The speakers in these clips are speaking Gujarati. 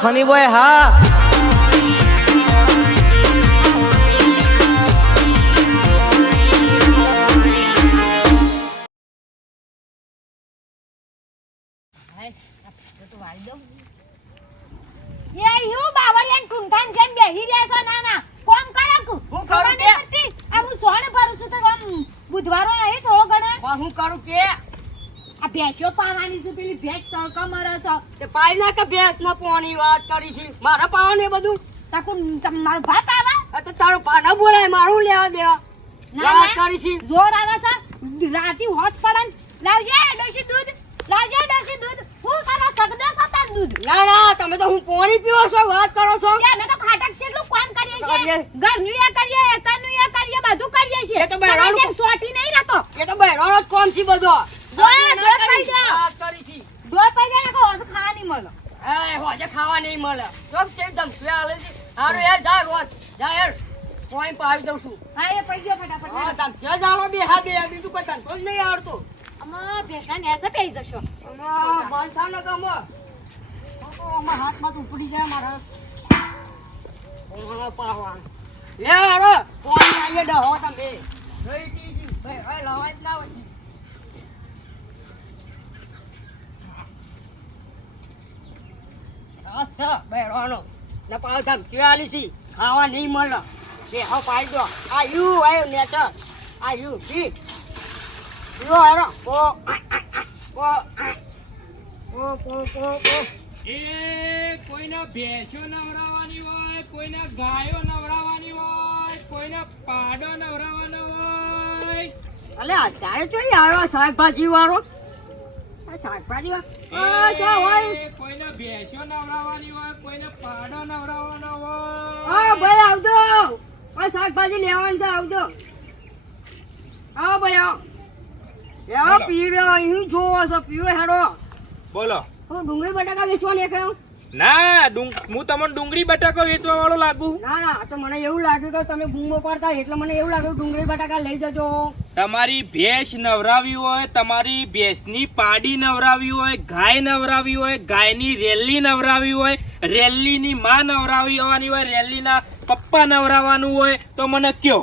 ફની બોય હા. એ યું બાવળિયાન ઠૂંઠાન જેમ બેહી રહ્યા છો ના ના. કોમ કરો કુ? હું કરું કે? નહીં પડતી? આ હું સોણ ભરું છું તો આમ બુધવારો નહીં થોડો ઘણો પણ હું કરું કે આ ભેંસો પાવાની છે પેલી ભેંસ તડકા મરે છે. તે પાઈ ના કે ભેંસ ના પોણી વાત કરી છે. મારા પાવાનું એ બધું? તાકુ મારો ભાત આવે? તો તારો પાના બોલાય મારું લેવા દેવા. ના, વાત કરી છે. જોર આવે છે. રાતી હોત પડન લાવજે ડોશી દૂધ. લાવજે ડોશી દૂધ. હું કરો સગદો સતન દૂધ? ના ના તમે તો હું પોણી પીવો છો વાત કરો છો. કે અમે તો ખાટક કેટલું કામ કરીએ. છીએ. ઘરનું એ કરીએ એકાનું એ કરીએ બધું કરીએ છીએ. એ તો બહેરાનું તમે સોટી નહીં રહેતો. એ તો બહેરાનો જ કોમ છે બધો. પૈસા. ખાવા નહીં મળે જો ધમકી આલે હારું યાર જા રોજ જા યાર પાડી દઉં છું હા એ પૈ ગયો ફટાફટ હા ધમકી જ આલો બે હા બે બીજું કોઈ ધંધો જ નહીં આવડતો આમાં ભેંસના નેસે પેઈ જશો આમાં બાંધતા ન ગમો. તો હાથમાં તો ઉપડી જાય મારા. ઓમાં પાવાનું. લે આઈએ ડહો તમે. જોઈ. ભાઈ, હવે લવાય જ ના હોય. અચ્છા, બેહવાનો. ને પાછો ધમકીઓ આલી છે. ખાવા નહીં મળે. બે હાવ પાડી દો. આ યુ નેચર. આ યુ જી. યુ હારો ઓ ઓ ઓ ઓ ઓ એ કોઈના ભેંસો નવરાવાની હોય કોઈના ગાયો નવરાવાની હોય કોઈના પાડો નવરાવાનો હોય. અલે અત્યારે ચોઈ આવ્યો શાકભાજી વાળો? શાકભાજી વાળો? નવરાવાની હોય કોઈને પાડો નવરાવાનો હોય. હા ભાઈ આવજો. આ શાકભાજી લેવાનું છે આવજો. આવો ભાઈ આવો. લેવો બોલો. પીવો અહીં જોવો છો પીવો હેડો. બોલો. હું ડુંગળી બટાકા વેચવા નીકળ્યો ના હું તમને ડુંગળી બટાકો વેચવા વાળો લાગુ. ના ના તો મને એવું લાગ્યું કે તમે બૂમો પડતા એટલે મને એવું લાગ્યું ડુંગળી બટાકા લઈ જજો. તમારી ભેંસ નવરાવી હોય તમારી ભેંસની પાડી નવરાવી હોય ગાય નવરાવી હોય ગાયની રેલી નવરાવી હોય રેલીની માં નવરાવી હોવાની હોય રેલીના પપ્પા નવરાવાનું હોય તો મને કયો?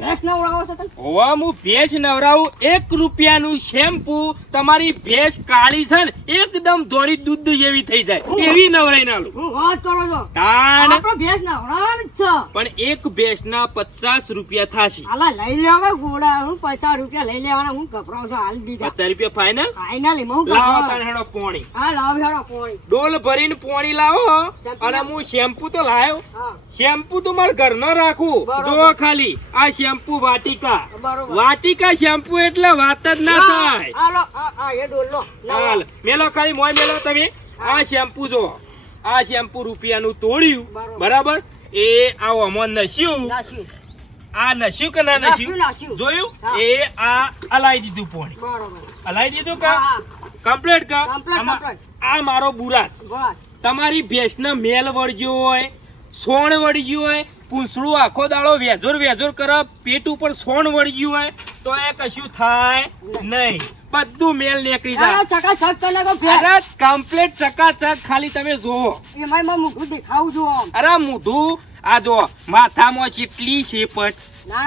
ભેંસ નવરાવો છો તમે? હોવા હું ભેંસ નવરાવું એક રૂપિયાનું શેમ્પુ તમારી ભેંસ કાળી છે ને એકદમ ધોળી દૂધ જેવી થઈ જાય. એવી નવરાઈ ના હું વાત કરો છો? તાણ. આપણો ભેંસ નવડાવવાનું છે. પણ એક ભેંસના પચાસ રૂપિયા થાશે. હાલા લઈ લેવા ગોડા હું પચાસ રૂપિયા લઈ લેવાના હું ગભરાવ છું હાલ દીધા પચાસ રૂપિયા ફાઈનલ ફાઇનલી હું લાવો તાણ હેડો પોણી. હા લાવ હેડો પોણી. ડોલ ભરીને પોણી લાવો. અને હું શેમ્પુ તો લાવ્યો શેમ્પુ તો મારા ઘરનો રાખું. જો ખાલી. આ શેમ્પુ વાટિકા. વાટિકા શેમ્પુ એટલે વાત જ ના થાય. હાલો મેલો ખાલી મોય મેલો તમે. આ શેમ્પુ જો આ શેમ્પુ રૂપિયાનું તોડ્યું. બરાબર. એ આ ઓમો નસ્યું. આ નસ્યું કે ના નસ્યું જોયું? એ આ અલાઈ દીધું પોણી. અલાઈ દીધું કા? કમ્પ્લીટ કા. આ મારો બુરાસ તમારી ભેંસનો મેલ વળગ્યો હોય સોણ વળગ્યું હોય પૂંછડું આખો દાડો વેજોર વેજોર કરે પેટ ઉપર સોણ ગયું હોય તો એ કશું થાય નહીં. બધું મેલ નીકળી આ જાય ચકાચક તને કહું અરે કમ્પ્લીટ ચકાચક. ખાલી તમે જોવો એમાં મુખું દેખાવું છું અરે મૂઠું આ જો માથામાં ચેટલી શેપટ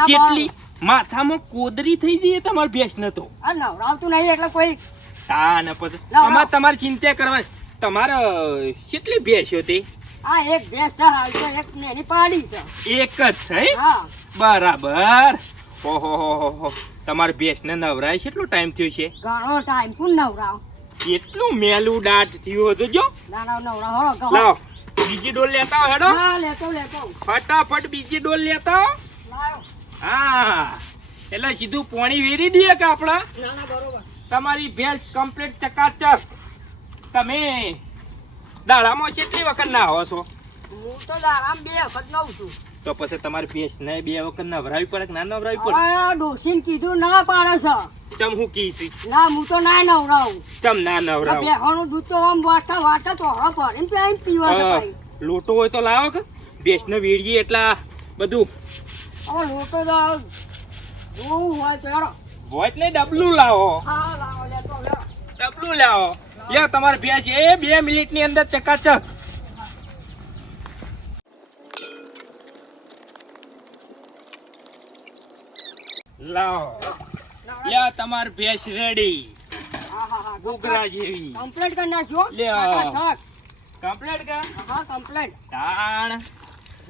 ચેટલી માથામાં કોદરી થઈ જઈએ તમારી ભેસ ન તો. આ નવરાવતું નહીં એટલે કોઈ હા ને પછી અમારે લાવ. ચિંતા કરવા તમારે કેટલી ભેસ તે આ એક ભેંસ છે હાલ તો એક નેની પાડી છે. એક જ છે હા? બરાબર. ઓહો હો હો હો. તમારે ભેંસને નવરાય કેટલો ટાઈમ થયો છે? ઘણો ટાઈમ કોણ નવરાવ? કેટલું મેલું દાંત થયું હતું જો. ના ના નવરાવ હળો કહો. લાવો. બીજી ડોલ લેતા હો હેડો. હા લેતો લેતો. ફટાફટ બીજી ડોલ લેતા. લાવ. હા. એટલે સીધું પોણી વેરી દઈએ કે આપણા? ના ના બરોબર. તમારી ભેંસ કમ્પ્લીટ ચકાચક. તમે દાડામાં કેટલી વખત ના આવો છો? હું તો આરામ બે વખત નવ છું. તો પછી તમારી ભેંસ ને બે વખત નવરાવી પડે કે ના નવરાવી પડે? આ ડોસીન કીધું ના પાડે છે. ચમ હું કીધી ના હું તો ના નવરાવું. ચમ ના નવરાવ? બેહવાનું દૂધ તો આમ વાટા વાટા તો હળો ભરીને પીને પીવા છે ભાઈ લોટો હોય તો લાવો કે? ભેંસને વીડીએ એટલા બધું. હવે લોટો તો જોવું હોય તો હેડો. હોય એટલે ડબલું લાવો. હા લાવો લેતો લેવો. ડબલું લાવો. લે તમારે ભેંસ એ બે મિનિટની અંદર ચકાચક લાવો. લે તમાર ભેંસ રેડી. ઘૂઘરા જેવી. કમ્પ્લીટ કરી નાખ્યો લે કમ્પ્લીટ કર હા કમ્પ્લીટ. તાણ.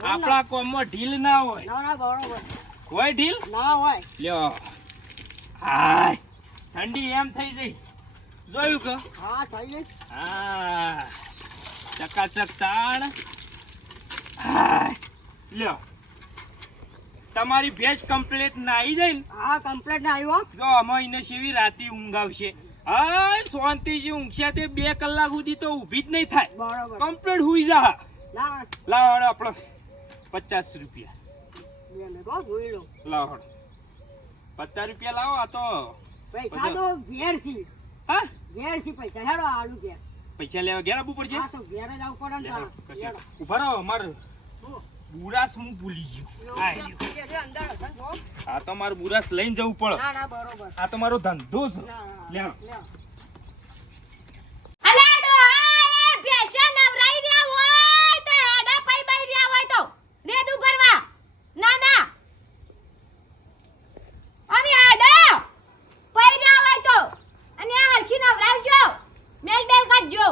આપણા કોમમાં ઢીલ ના હોય. ના ના બરોબર. હોય ઢીલ? ના હોય. લ્યો. હાય. ઠંડી એમ થઈ જઈ જોયું કે? હા થઈ ગઈ. હા. ચકાચક તાણ. લ્યો. તમારી ભેજ કમ્પ્લીટ નાઈ જાય ને? હા કમ્પ્લીટ ના આવ્યો. જો અમે એને રાતે ઊંઘ આવશે. હા શાંતિજી ઊંઘશે તે બે કલાક સુધી તો ઊભી જ નહીં થાય. બરાબર. કમ્પ્લીટ હુઈ જા. લાવો. આપણો પચાસ રૂપિયા. લાવો પચાસ રૂપિયા લાવો આ તો પૈસા તો ઘેરથી હા? ઘેરથી પૈસા હેડો આલુ ઘેર. પૈસા લેવા ઘેર આવવું પડશે? હા તો ઘેર જ આવું પડે ને ઊભા રહો અમારે બુરાસ હું ભૂલી ગયો. આ તો. મારે બુરાસ લઈને જવું પડે. ના ના બરોબર. આ તો મારો ધંધો છે ના, લ્યો. લ્યો. અલા ડોહા, એ ભેંસો નવરાઈ રહ્યા હોય તો હેડા પઈ બઈ રહ્યા હોય તો રેદુ ભરવા ના ના અને હેડા પઈ રહ્યા હોય તો અને આ હરખી નવરાવજો મેલ બેલ કાઢજો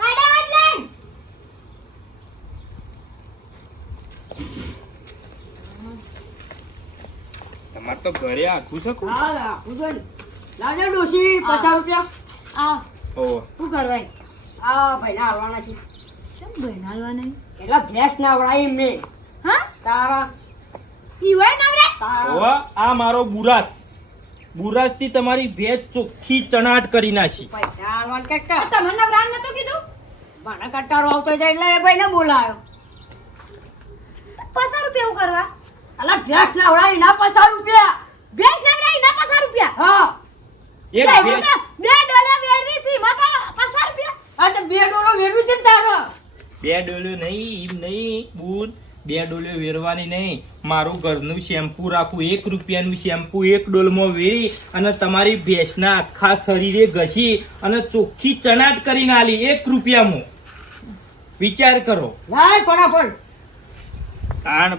હેડા વડલેન ઘરે આખું છે કોણ? હા, ને. લાવજો ડોશી પચાસ રૂપિયા. આ ઓ. શું કરવાય? આ ભાઈને આવવાના છે. કેમ ના આવવાના એલા ભેંસ ના આવડાય મે હા? તારા. ઈ હોય ના તારા. ઓ આ મારો બુરાસ બુરાસથી તમારી ભેજ ચોખ્ખી ચણાટ કરી નાખી. પૈસા આવવાનું કંઈક કર. તમને નવરાન નતો કીધું? મને કટારો આવતો જાય એટલે એ ભાઈને બોલાયો. પચાસ રૂપિયા હું કરવા? અલા ગેસ ના વળાઈ ના પચાસ રૂપિયા. ભેંસ નવરાઈ ના પચાસ રૂપિયા. હા. એક બે ડોલો વેડવી સી મકા પચાસ રૂપિયા. આ તો બે ડોલો વેડું છે તારો. બે ડોલો નહીં ઈમ નહીં બૂન. બે ડોલો વેરવાની નહીં. મારું ઘરનું શેમ્પુ રાખું એક રૂપિયાનું શેમ્પુ એક ડોલમાં વેરી અને તમારી ભેંસના આખા શરીરે ઘસી અને ચોખ્ખી ચણાટ કરીને આલી એક રૂપિયામાં. વિચાર કરો. લાય ફટાફટ.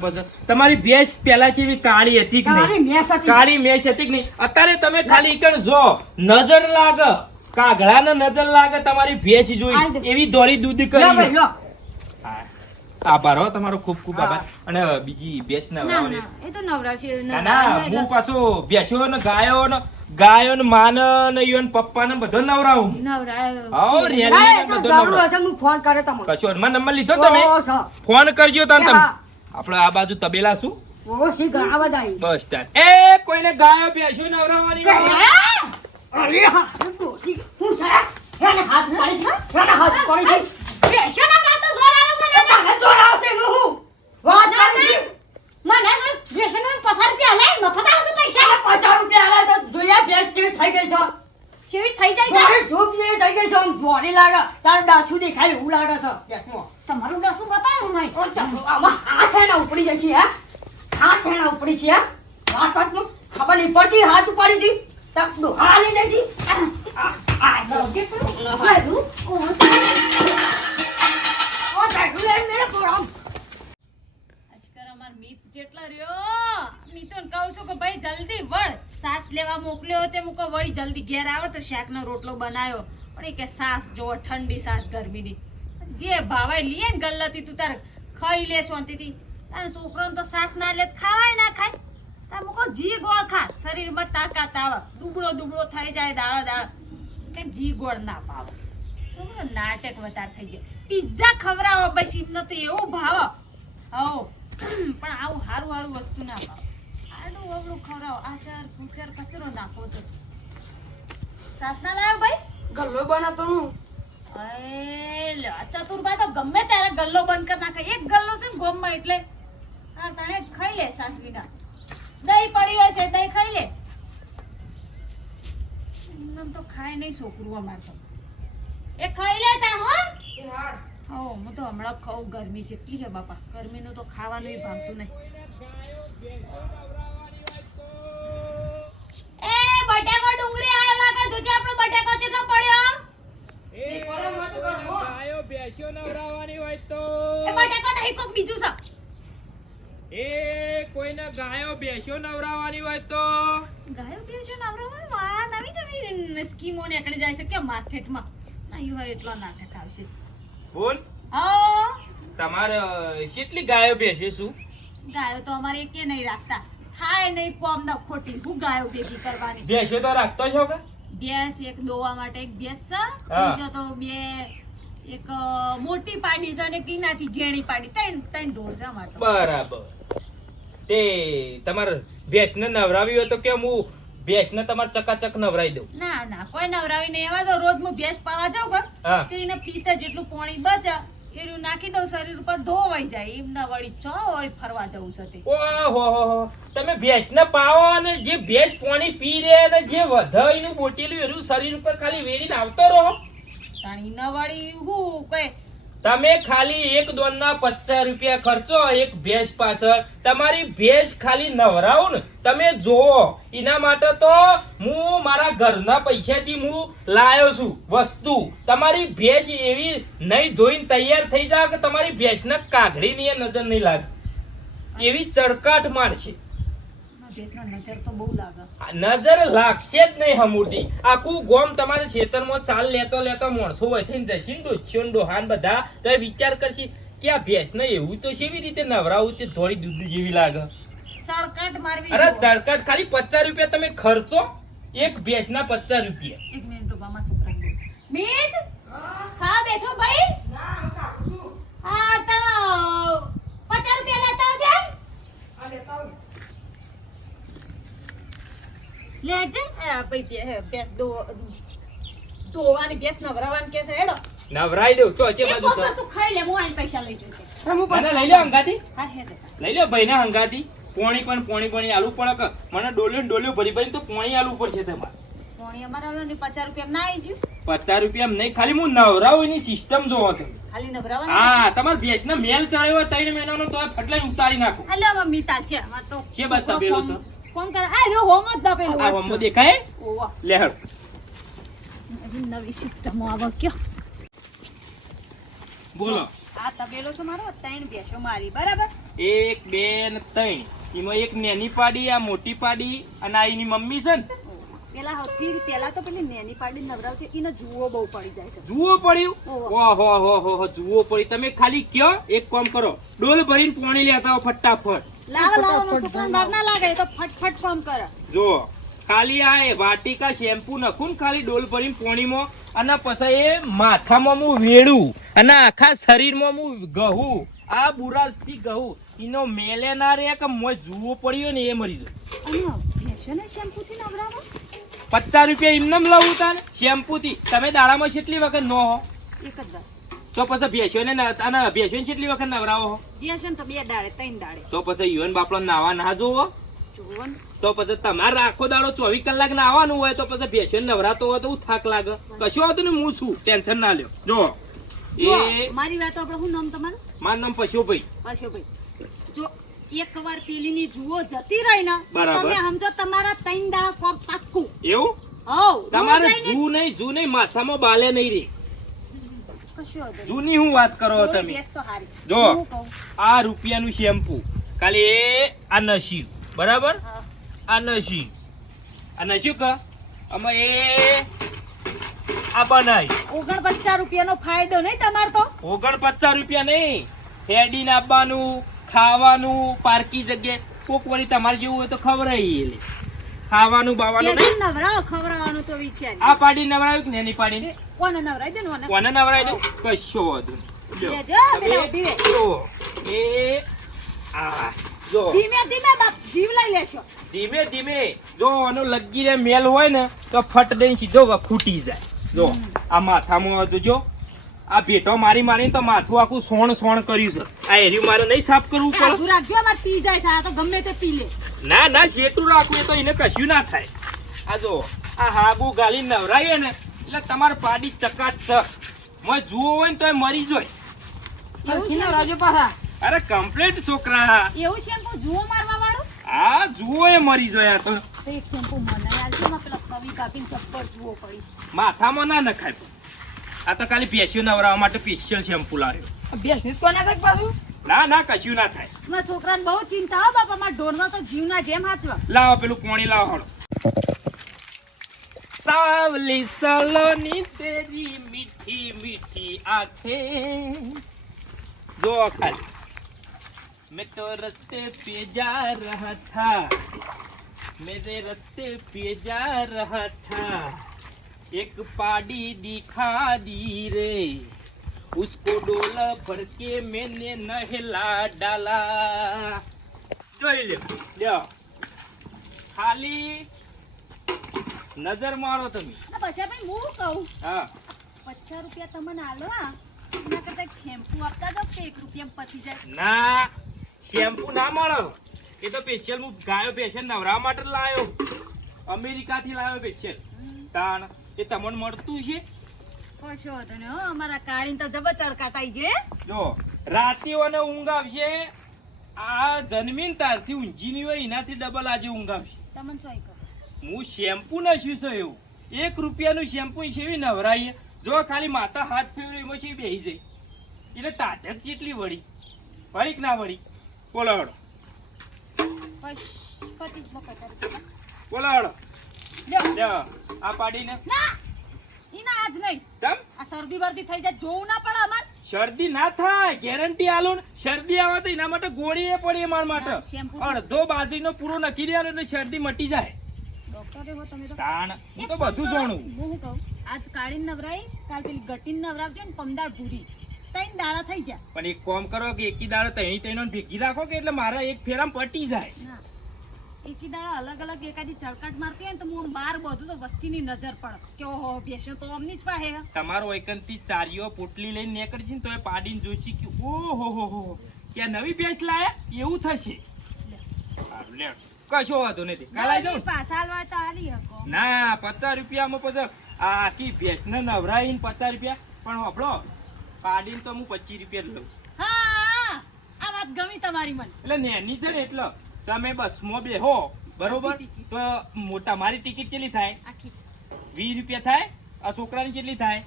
પછી. તમારી ભેંસ પેલા જેવી કાળી હતી કે નહીં? કાળી મેચ હતી. કે નહીં? અત્યારે તમે ખાલી કણ જો નજર લાગે. કાગડાને નજર લાગે તમારી ભેંસ જોઈ. એવી દોરી દૂધ કરી. આભાર હો તમારો ખૂબ ખૂબ આભાર. અને બીજી ભેંસ ના ના ના એ તો નવરાવશે ના ના હું પાછો બેઠ્યો ને ગાયો ને ગાયો ને માન ને ઈવન પપ્પા ને બધો નવરાવું. નવરાવ રેલી ને બધો હું ફોન કરે તમને. કશો મને નંબર લીધો તમે? ફોન કરજો તમે. આપણે આ બાજુ તબેલા શું. બસ સ્ટાન્ડ એ કોઈને ગાયો બેસ્યો નવરાવવાની અરે હા, હું છે? એને હાથ પાડી છે? એને હાથ પાડી છે? ભેંસો નવરાવ તો જોર આવે છે ને તારે જોર આવશે એનું વાત કરી મને તો ભેંસો નો પચાસ રૂપિયા મફત આવશે પૈસા આલે તો થઈ ગઈ છે. કેવી થઈ જાય છે ધૂપ જેવી થઈ ગઈ છે. આમ લાગે. તારે ડાચું દેખાય એવું લાગે છે ભેંસમાં. તમારું ડસું બતાવો નહીં ઓર ચાલો, આમાં હાથ એના ઉપડી જાય છે, હાથ એના ઉપડી છે, હે? વાત વાતમાં ખબર નહીં પડતી, હાથ ઉપાડી હતી. તાર ડોહા લઈ જાય છે. આ, આ, પણ. સારું. ઓ, ઓ, ઢાંકણું લઈને પોરામ. આજકાલ અમાર મિત જેટલો રહ્યો મિતુન કહું છું કે ભાઈ જલ્દી વળ સાસ લેવા મોકલ્યો તે મૂકો વળી જલ્દી ઘેર આવે તો શાકનો રોટલો બનાવ્યો. પણ એ કે, સાસ જોવો ઠંડી સાસ ગરમીની. જે ભાવાય લીએ ને ગલ્લાથી તું તાર ખાઈ લે શાંતિથી તારે છોકરાને તો સાસ ના લે ખાવાય ના ખાય. તાર મૂકો જી ગોળ ખા. શરીરમાં તાકાત આવે. દુબળો દુબળો થઈ જાય દાળો દાળો કે જી ગોળ ના પાવો નાટક વધારે થઈ જાય પિઝા ખવડાવો. બસ એમને તો એવું ભાવ. હો પણ આવું સારું હારું વસ્તુ ના ભાવ. આડું અવળું ખવડાવો આચાર કુચાર કચરો નાખો તો સાસના લાવ્યો ભાઈ? ગલ્લો બનાવતો હું. અરે ચતુરબા તો ગમે ત્યારે ગલ્લો બંધ કરી નાખે. એક ગલ્લો છે ને ગોમમાં એટલે. હા તાણે ખાઈ લે સાસ દહીં પડી હોય છે દહીં ખાઈ લે. એમ તો ખાય નહીં છોકરું અમારે તો. એ ખાઈ લે તા હો. હો હું તો હમણાં ખાઉં ગરમી જેટલી છે બાપા. ગરમીનું તો ખાવાનું ભાગતું ભાવતું નહીં. ગાયો બેસ્યો નવરાવવાની હોય તો. એ બટાકો નહીં કોક બીજું છે. એક કોઈને ગાયો બેસ્યો નવરાવાની હોય તો. ગાયો પીએ છે વા નવી નવી સ્કીમો નીકળી જાય છે કે માર્કેટમાં? નહીં હોય એટલો નાટક આવશે. બોલ. હા. તમારે કેટલી ગાયો બેસે શું? ગાયો તો અમારે કે નહીં રાખતા. થાય નહીં કોમ ના ખોટી. હું ગાયો ભેગી કરવાની. બેસ્યો તો રાખતો છો કે? ભેંસ એક દોવા માટે એક ભેંસ છે. બીજો તો બે એક મોટી પાડી છે અને કિનાથી ઝેણી પાડી. ત્રણ ત્રણ ઢોર છે અમારે બરાબર. તે તમારે ભેંસને નવરાવી હોય તો કેમ હું ભેંસને તમારે ચકાચક નવરાવી દઉં? ના ના કોઈ નવરાવી નહીં. એવા તો રોજ હું ભેંસ પાવા જાઉં હા. એને પીતા જેટલું પાણી બચે. એટલું નાખી દઉં શરીર ઉપર ધોવાઈ જાય. એમ ના વળી ચો વળી ફરવા જવું છે તે. ઓહો હો હો. તમે ભેંસને પાવો અને જે ભેંસ પાણી પી રે અને જે વધાઈનું બોટેલું એનું શરીર ઉપર ખાલી વેરીને આવતો રહો. તાણી ન વળી હું કઈ તમે ખાલી એક દોનના પચાસ રૂપિયા ખર્ચો, એક ભેજ પાછળ. તમારી ભેજ ખાલી નવરાવો ને. તમે જોવો એના માટે તો હું મારા ઘરના પૈસાથી હું લાયો છું વસ્તુ. તમારી ભેજ એવી નહીં ધોઈને તૈયાર થઈ જાય કે તમારી ભેંસને કાઘડીની એ નજર નહીં લાગે. એવી ચડકાટ મારશે ભેંસનો નજર તો બહુ લાગે. નજર લાગશે જ નહીં હમુરથી આખું ગોમ તમારે ખેતરમાં સાલ લેતો લેતો માણસો વહીને જશે ને ડોસ્યો ને ડોહાન બધા. તો વિચાર કરશે કે આ ભેંસને એવું તો કેવી રીતે નવરાવું? તે થોડી દૂધ જેવી લાગે. ચળકાટ મારવી અરે ચળકાટ. ખાલી પચાસ રૂપિયા તમે ખર્ચો. એક ભેંસ ના પચાસ રૂપિયા એક મિનિટ ઊભા માં શું કહી દઉં. મિત હા બેઠો ભાઈ હા તો પચાસ રૂપિયા લેતા આવજે લેજે એ ભાઈ બે હે બેસ દો ધોવાની બેસ નવરાવાની કે છે હેડો. નવરાઈ દઉં તો હજે બાજુ તું ખાઈ લે હું આઈને પૈસા લઈ જઉં છું. મને લઈ લો હંગાથી હા હેડે લઈ લો ભાઈને હંગાથી પોણી પણ પોણી પોણી આલુ પડે કે. મને ડોલ્યો ડોલ્યો ભરી ભરી તો પોણી આલુ પડશે તમારે. પોણી અમારા ઓલાની પચાસ રૂપિયા ના આવી ગયું? પચાસ રૂપિયા નહીં ખાલી હું નવરાવું એની સિસ્ટમ જોવો તમે. ખાલી નવરાવાની? હા તમારે ભેંસને મેલ ચડ્યો ત્રણ મહિનાનો તો ફટલાઈ ઉતારી નાખો. અલે આમાં મીતા છે આમાં તો છે બાદ તપેલો છે? ફોન કરે. આ રહ્યો હોમ જ દબેલો આ હોમો દેખાય? ઓવા. લેહડ નવી સિસ્ટમો આવો કયો. બોલો. આ તબેલો છે મારો ત્રણ ભેંસો મારી બરાબર? એક બે ને ત્રણ. એમાં એક નેની પાડી આ મોટી પાડી અને આ એની મમ્મી છે ને. પેલા સૌથી પેલા તો પેલી નેની પાડી નવરાવતી એને જુઓ બહુ પડી જાય છે. જુઓ પડ્યું? ઓહો. ઓહો હો હો હો જુઓ પડી. તમે ખાલી કયો એક કામ કરો. ડોલ ભરીને પાણી લેતા હો ફટાફટ. લાવો લાવો છોકરાને વાર ના લાગે તો ફટફટ કામ કરે. જો ખાલી આ વાટિકા શેમ્પુ નખું ને ખાલી ડોલ ભરીને પોણીમાં અને પછી એ માથામાં હું વેડું. અને આખા શરીરમાં હું ગહું આ બુરાસથી ગહું એનો મેલે ના રે કે મોં જુઓ પડ્યો ને એ મરી જાય પચાસ રૂપિયા એમને લઉં તાને? શેમ્પુથી. તમે દાડામાં કેટલી વખત નો હો. એક જ તો પછી ભેંસોને ને અને ભેંસોને કેટલી વખત નવરાવો હો. ને તો બે દાડે ત્રણ દાડે. તો પછી યુવન બાપડો નાવા ના જોવો ને. તો પછી તમારે આખો દાડો ચોવીસ કલાક નાવાનું હોય તો પછી ભેસન નવરાતો હોય તો હું થાક લાગે. કશું આવતું ને હું છું. ટેન્શન ના લ્યો. જો. એ મારી વાત આપણે શું નામ તમારું? મારું નામ પશુભાઈ. પશુભાઈ. જો એક વાર પેલીની જુઓ જતી રહી ને બરાબર. તમે સમજો તમારા ત્રણ દાડા કોમ પાક્કું. એવું? હઉ તમારે જુ નહીં જુ નહીં માથામાં બાલે નહીં રે. જૂની હું વાત કરો તમે. જો. આ રૂપિયાનું શેમ્પુ. ખાલી એ આ નસીબ. બરાબર? હા. આ નશી આ નશી ક? આમાં એ આ બનાવી ઓગણપચાસ રૂપિયાનો ફાયદો નહીં તમારે તો? ઓગણપચાસ રૂપિયા નહીં. હેડીને આપવાનું ખાવાનું પાર્કી જગ્યાએ કોક વળી તમારે જેવું હોય તો ખવડાવી ખાવાનું બાવાનું નવરાવો ખવડાવવાનું તો વિચાર આ પાડી નવરાવ્યું કે નેની પાડીને કોને નવરાય છે ને કોને? નવરાવી દઉં કશો વાંધો. જુઓ. એ આ જો. ધીમે ધીમે બાપ જીવ લઈ લેશો. ધીમે ધીમે જો આનો લગી રે મેલ હોય ને તો ફટ દઈ સીધો ફૂટી જાય. જો આ માથામાં જોજો આ ભેટો મારી મારીને તો માથું આખું સોણ સોણ કર્યું છે. આ એર્યું મારે નહીં સાફ કરવું પડે. રાખજો અમારે પી જાય છે આ તો ગમે તે પી લે. ના ના જેટલું રાખવું એ તો એને કશું ના થાય. આ જો આ હાબુ ગાલી નવરાઈએ ને એટલે તમારે પાડી ચકાચક. મેં જુઓ હોય ને તો મરી જોય. અરે કમ્પ્લીટ છોકરા. એવું છે જુઓ મારવા આ જુઓ એ મરી જાય તો તો. એક શેમ્પુ મને આલજો એમાં પેલા સવી કાપીને ચપ્પલ જુઓ પડી. માથામાં ના નખાય પણ. આ તો ખાલી ભેંસ્યું નવરાવવા માટે સ્પેશિયલ શેમ્પુ લાવ્યો. ના ના કશું ના થાય. મારા છોકરાને બહુ ચિંતા હો બાપા મારા ઢોરમાં તો જીવના જેમ હાચવા. લાવો પેલું કોણી લાવો હળો. સાવલી સલોની તેરી મીઠી મીઠી આંખે. જો ખાલી. मैं तो रस्ते पे जा रहा था मेरे रस्ते पे जा रहा था एक पाड़ी दिखा दी रे उसको डोला भर के मैंने नहला डाला જોઈ લ્યો લ્યો ખાલી નજર મારો તમે આ પછી ભાઈ હું કહું હા પચાસ રૂપિયા તમને આલો આ એના કરતા એક શેમ્પુ આપતા દો કે એક રૂપિયા પતી જાય ના શેમ્પુ ના મળે. એ તો સ્પેશિયલ હું ગાયો સ્પેશિયલ નવરા માટે જ અમેરિકાથી લાવ્યો સ્પેશિયલ તાણ એ તમને મળતું છે? કશો વાંધો નહીં અમારા કાળીને તો જબર ચડકાટાઈ છે. જો રાતીઓને ઊંઘ આવશે. આ જન્મીન તારથી ઊંઘી નહીં હોય એનાથી ડબલ આજે ઊંઘ આવશે. તમને ચોઈ કરો હું શેમ્પુ છે એવું? એક રૂપિયાનું શેમ્પુ છે એવી નવરાઈએ. જો ખાલી માથા હાથ ફેરવી એમાં છે બેસી જઈ એટલે તાજક કેટલી વળી? વળી કે ના વળી? બોલો હળો પચ- પચીસમાં પચાસ રૂપિયા બોલો હળો લ્યો. લ્યો, આ પાડીને. ના આજ નહીં. તમ આ શરદી બરદી થઈ જાય જોવું ના પડે અમાર. શરદી ના થાય ગેરંટી આલો ને. શરદી આવે તો એના માટે ગોળી એ પડી માર માટે. અડધો બાજરીનો પૂરો નખી દેવાનો એટલે શરદી મટી જાય. ડોક્ટર એવો તમે તો. તાણ હું તો બધું જાણું. હું શું કહું આજ કાળી નવરાઈ કાલ પેલી ગટીન નવરાવજો ને પમદાર ભૂરી. ત્રણ દાડા થઈ જાય પણ એક કામ કરો કે એકી દાડો તહીં તઈનો ભેગી રાખો કે એટલે મારા એક ફેરામ પટી જાય. એકી દાડા અલગ અલગ એકાદી ચળકાટ મારતી હોય તો હું બાર બધું તો વસ્તીની નજર પડે. કે ઓહો બેસો તો અમની જ પાહે તમારો એકંતી ચારીઓ પોટલી લઈને નીકળશે ને તો એ પાડીને જોઈશે કે ઓહો હો હો આ નવી ભેંસ લાયા? એવું થશે. લે. કશો વાંધો નથી. કાલ આવી જાઉં પાછા તો હાલી હકો ના પચાસ રૂપિયામાં પછી આખી ભેંસને નવરાઈને પચાસ રૂપિયા. પણ આપણો પાડીને તો હું પચીસ રૂપિયા જ લઉં. હા આ વાત ગમી તમારી મને. એટલે નેની છે ને એટલે તમે બસમાં બેહો બરોબર? તો મોટા મારી ટિકિટ કેટલી થાય? આખી. વીસ રૂપિયા થાય? આ છોકરાની કેટલી થાય?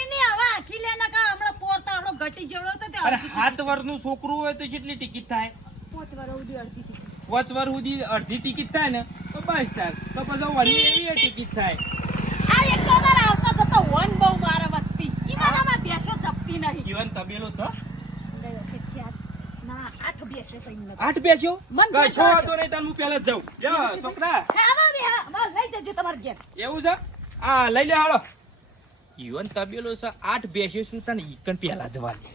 એની હવે આખી લેના કા હમણાં પોરતા ઘટી જેવડો તો હાથ વર્ષનું છોકરું હોય તો કેટલી ટિકિટ થાય? પોચ વર્ષ સુધી અડધી પાંચ વર્ષ સુધી અડધી ટિકિટ થાય ને તો બસ થાય તો પછી વળી એવી ટિકિટ થાય. આ એક તો અમારા આવતા જતા વન બહુ મારે વસ્તી. ઈ મારામાં બેસો જપતી નહીં. જીવન તબેલો છો? ગયો છે ચાર. ના આઠ ઈ બેસ્યો મન કશો વાંધો નહીં તાર હું પહેલા જ જાઉં. છોકરા. લઈ જજો તમારે ઘેર. એવું છે? આ લઈ લે હાલો. જીવન તબેલો છે આઠ બેસ્યો શું તને ઈકન પહેલા જવા દે.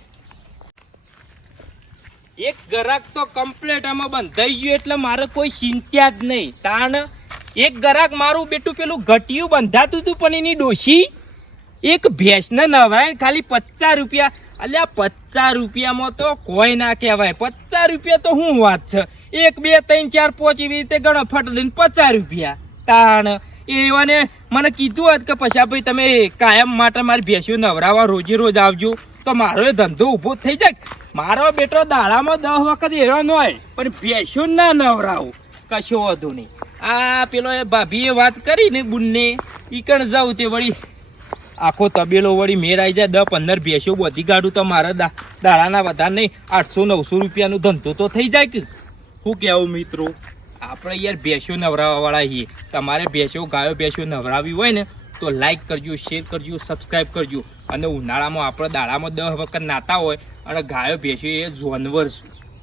એક ગરાક તો કમ્પ્લેટ આમાં બંધાઈ ગયું એટલે મારે કોઈ ચિંતા જ નહીં. તાણ, એક ગરાક મારું બેટું પેલું ઘટિયું બંધાતું હતું પણ એની ડોશી એક ભેંસને નવાય ખાલી પચાસ રૂપિયા. અલ્યા, પચાસ રૂપિયામાં તો કોઈ ના કહેવાય. પચાસ રૂપિયા તો શું વાત છે? એક, બે, ત્રણ, ચાર, પાંચ એવી રીતે ગણો, ફટ લઈને પચાસ રૂપિયા. તાણ, એવાને મને કીધું હોત કે પછી ભાઈ તમે કાયમ માટે મારી ભેંસીઓ નવરાવા રોજે રોજ આવજો. તો મારો એ ધંધો ઊભો થઈ જાય. મારો બેટો દાડામાં દસ વખત હેરાન હોય, પણ ભેંસીઓ ના નવરાવું. કશો વધુ નહીં. આ પેલો એ ભાભીએ વાત કરી ને બુનને કણ જાઉં તે વળી. આખો તબેલો વળી મેર આવી જાય, દસ પંદર ભેંસો બધી કાઢું તો મારા દા દાડાના વધારે નહીં, આઠસો નવસો રૂપિયાનો ધંધો તો થઈ જાય કે. શું કહેવું મિત્રો? આપણે યાર ભેંસો નવરાવવાવાળા છીએ. તમારે ભેંસો ગાયો ભેંસો નવરાવી હોય ને તો લાઈક કરજો શેર કરજો સબસ્ક્રાઈબ કરજો. અને ઉનાળામાં આપણે દાડામાં દસ વખત નાતા હોય અને ગાયો ભેંસો એ જોનવર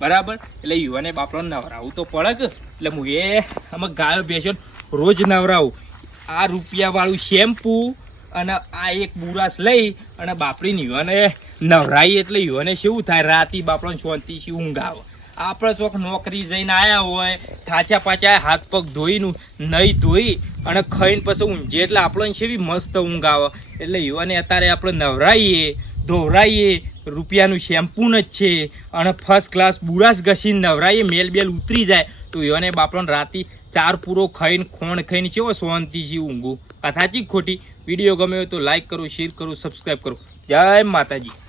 બરાબર? એટલે યુવાને બાપડો નવરાવવું તો પડે કે એટલે હું એ અમે ગાયો ભેંસો રોજ નવરાવું. આ રૂપિયાવાળું શેમ્પુ અને આ એક બુરાસ લઈ અને બાપડીને યુવાને નવરાઈ એટલે યુવાને શું થાય? રાતી બાપડો શાંતિથી ઊંઘ આવે. આપણે ચોક નોકરી જઈને આવ્યા હોય થાચા પાચા હાથ પગ ધોઈનું નહીં ધોઈ અને ખાઈને પછી ઊંઘે એટલે આપણને કેવી મસ્ત ઊંઘ આવે. એટલે યુવાને અત્યારે આપણે નવરાઈએ, ધોવરાઈએ, રૂપિયાનું શેમ્પૂન જ છે. અને ફર્સ્ટ ક્લાસ બુરાસ ઘસીને નવરાઈએ, મેલ બેલ ઉતરી જાય. તો યુવાને બાપણ રાતી ચાર પૂરો ખાઈને, ખોણ ખાઈને કેવો શાંતિથી ઊંઘું આ સાચી ખોટી? વીડિયો ગમે હોય તો લાઈક કરો શેર કરો સબસ્ક્રાઈબ કરો. જય માતાજી.